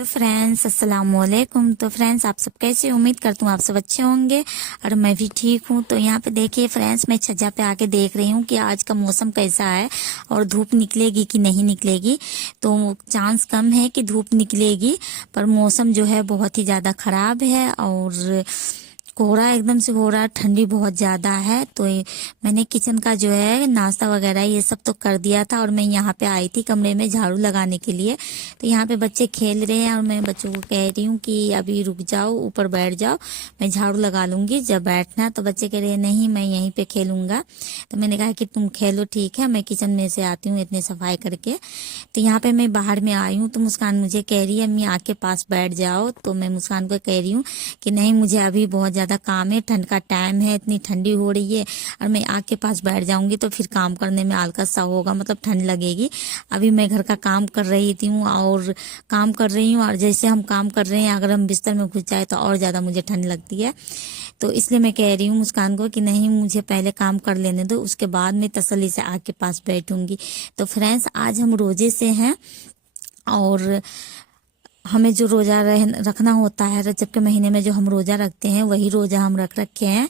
तो फ्रेंड्स अस्सलाम वालेकुम। तो फ्रेंड्स आप सब कैसे, उम्मीद करती हूँ आप सब अच्छे होंगे और मैं भी ठीक हूँ। तो यहाँ पे देखिए फ्रेंड्स, मैं छज्जा पे आके देख रही हूँ कि आज का मौसम कैसा है और धूप निकलेगी कि नहीं निकलेगी। तो चांस कम है कि धूप निकलेगी, पर मौसम जो है बहुत ही ज़्यादा ख़राब है और कोहरा एकदम से हो रहा है, ठंडी बहुत ज़्यादा है। तो मैंने किचन का जो है नाश्ता वगैरह ये सब तो कर दिया था और मैं यहाँ पे आई थी कमरे में झाड़ू लगाने के लिए। तो यहाँ पे बच्चे खेल रहे हैं और मैं बच्चों को कह रही हूँ कि अभी रुक जाओ, ऊपर बैठ जाओ, मैं झाड़ू लगा लूँगी जब बैठना। तो बच्चे कह रहे हैं नहीं मैं यहीं पर खेलूँगा। तो मैंने कहा कि तुम खेलो, ठीक है, मैं किचन में से आती हूँ इतने सफाई करके। तो यहाँ पे मैं बाहर में आई हूँ तो मुस्कान मुझे कह रही है अम्मी आग के पास बैठ जाओ। तो मैं मुस्कान को कह रही हूँ कि नहीं, मुझे अभी बहुत ज़्यादा काम है, ठंड का टाइम है, इतनी ठंडी हो रही है और मैं आग के पास बैठ जाऊंगी तो फिर काम करने में आलस सा होगा, मतलब ठंड लगेगी। अभी मैं घर का काम कर रही थी और काम कर रही हूँ और जैसे हम काम कर रहे हैं अगर हम बिस्तर में घुस जाए तो और ज़्यादा मुझे ठंड लगती है। तो इसलिए मैं कह रही हूँ मुस्कान को कि नहीं, मुझे पहले काम कर लेने दो, उसके बाद मैं तसल्ली से आग के पास बैठूंगी। तो फ्रेंड्स आज हम रोजे से हैं और हमें जो रोजा रखना होता है, रजब के महीने में जो हम रोजा रखते हैं वही रोजा हम रख रखे हैं।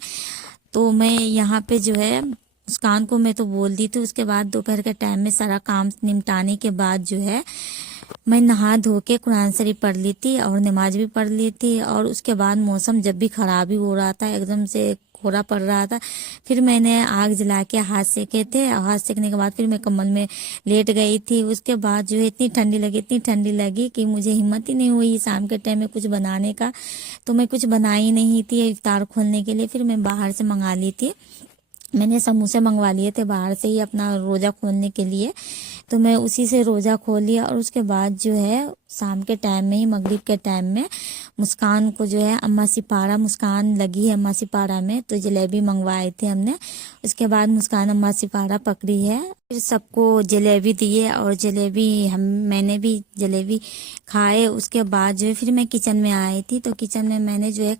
तो मैं यहाँ पे जो है मुस्कान को मैं तो बोल दी थी, उसके बाद दोपहर के टाइम में सारा काम निपटाने के बाद जो है मैं नहा धो के कुरान शरीफ पढ़ ली थी और नमाज भी पढ़ ली थी। और उसके बाद मौसम जब भी खराब ही हो रहा था, एकदम से कोहरा पड़ रहा था, फिर मैंने आग जला के हाथ सेके थे और हाथ सेकने के बाद फिर मैं कंबल में लेट गई थी। उसके बाद जो है इतनी ठंडी लगी कि मुझे हिम्मत ही नहीं हुई शाम के टाइम में कुछ बनाने का। तो मैं कुछ बनाई नहीं थी इफ्तार खोलने के लिए, फिर मैं बाहर से मंगा ली थी। मैंने समोसे मंगवा लिए थे बाहर से ही अपना रोज़ा खोलने के लिए। तो मैं उसी से रोज़ा खोल लिया और उसके बाद जो है शाम के टाइम में ही, मगरिब के टाइम में, मुस्कान को जो है अम्मा सिपारा, मुस्कान लगी है अम्मा सिपारा में, तो जलेबी मंगवाए थे हमने। उसके बाद मुस्कान अम्मा सिपारा पकड़ी है, फिर सबको जलेबी दिए और मैंने भी जलेबी खाए। उसके बाद जो है फिर मैं किचन में आई थी। तो किचन में मैंने जो है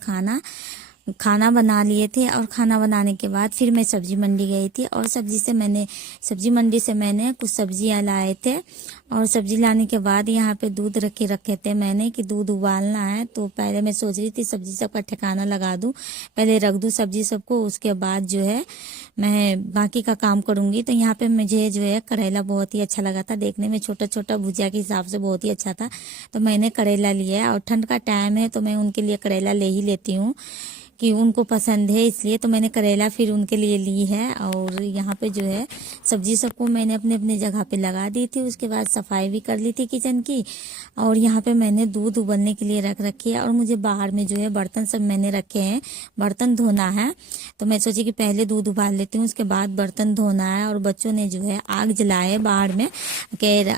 खाना बना लिए थे और खाना बनाने के बाद फिर मैं सब्जी मंडी गई थी और सब्जी मंडी से मैंने कुछ सब्जियां लाए थे। और सब्जी लाने के बाद यहाँ पे दूध रखे थे मैंने कि दूध उबालना है। तो पहले मैं सोच रही थी सब्जी सबका ठिकाना लगा दूं, पहले रख दूं सब्जी सबको, उसके बाद जो है मैं बाकी का काम करूंगी। तो यहाँ पे मुझे जो है करेला बहुत ही अच्छा लगा था, देखने में छोटा छोटा भुजिया के हिसाब से बहुत ही अच्छा था। तो मैंने करेला लिया और ठंड का टाइम है तो मैं उनके लिए करेला ले ही लेती हूँ कि उनको पसंद है, इसलिए तो मैंने करेला फिर उनके लिए ली है। और यहाँ पे जो है सब्जी सबको मैंने अपने अपने जगह पे लगा दी थी। उसके बाद सफाई भी कर ली थी किचन की। और यहाँ पे मैंने दूध उबलने के लिए रख रखी है और मुझे बाहर में जो है बर्तन सब मैंने रखे हैं, बर्तन धोना है। तो मैं सोची कि पहले दूध उबाल लेती हूँ, उसके बाद बर्तन धोना है। और बच्चों ने जो है आग जलाए बाहर में,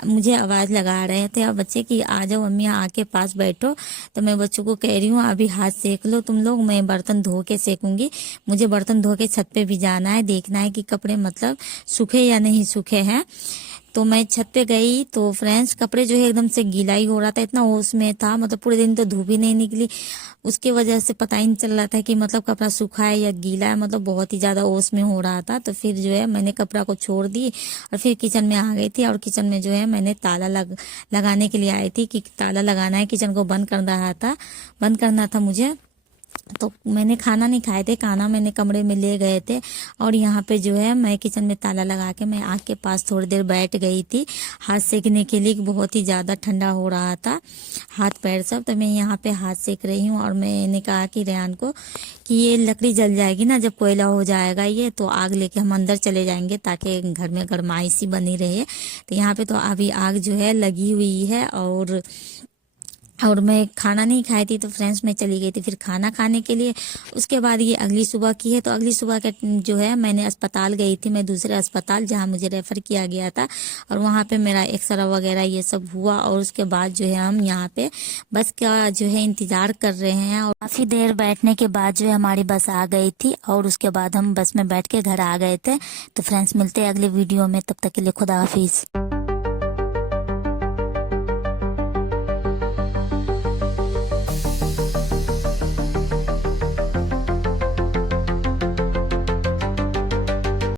मुझे आवाज़ लगा रहे थे और बच्चे कि आ जाओ मम्मी आग के पास बैठो। तो मैं बच्चों को कह रही हूँ अभी हाथ सेक लो तुम लोग, मैं बर्तन धो के सेकूंगी। मुझे बर्तन धो के छत पे भी जाना है, देखना है कि कपड़े मतलब सूखे या नहीं सूखे हैं। तो मैं छत पे गई तो फ्रेंड्स कपड़े जो है एकदम से गीला ही हो रहा था, इतना ओस में था, मतलब पूरे दिन तो धूप ही नहीं निकली, उसके वजह से पता ही नहीं चल रहा था कि मतलब कपड़ा सूखा है या गीला है, मतलब बहुत ही ज्यादा ओस में हो रहा था। तो फिर जो है मैंने कपड़ा को छोड़ दी और फिर किचन में आ गई थी। और किचन में जो है मैंने ताला लगाने के लिए आई थी कि ताला लगाना है, किचन को बंद करना था मुझे। तो मैंने खाना नहीं खाए थे, खाना मैंने कमरे में ले गए थे। और यहाँ पे जो है मैं किचन में ताला लगा के मैं आग के पास थोड़ी देर बैठ गई थी हाथ सेकने के लिए, बहुत ही ज़्यादा ठंडा हो रहा था हाथ पैर सब। तो मैं यहाँ पे हाथ सेक रही हूँ और मैंने कहा कि रेहान को कि ये लकड़ी जल जाएगी ना, जब कोयला हो जाएगा ये तो आग लेके हम अंदर चले जाएंगे ताकि घर में गरमाई सी बनी रहे। तो यहाँ पे तो अभी आग जो है लगी हुई है और मैं खाना नहीं खाई थी। तो फ्रेंड्स मैं चली गई थी फिर खाना खाने के लिए। उसके बाद ये अगली सुबह की है। तो अगली सुबह के जो है मैंने अस्पताल गई थी, मैं दूसरे अस्पताल जहां मुझे रेफर किया गया था और वहां पे मेरा एक्सरा वगैरह ये सब हुआ। और उसके बाद जो है हम यहाँ पे बस का जो है इंतजार कर रहे हैं और काफी देर बैठने के बाद जो है हमारी बस आ गई थी और उसके बाद हम बस में बैठ के घर आ गए थे। तो फ्रेंड्स मिलते हैं अगले वीडियो में, तब तक के लिए खुदा हाफिज।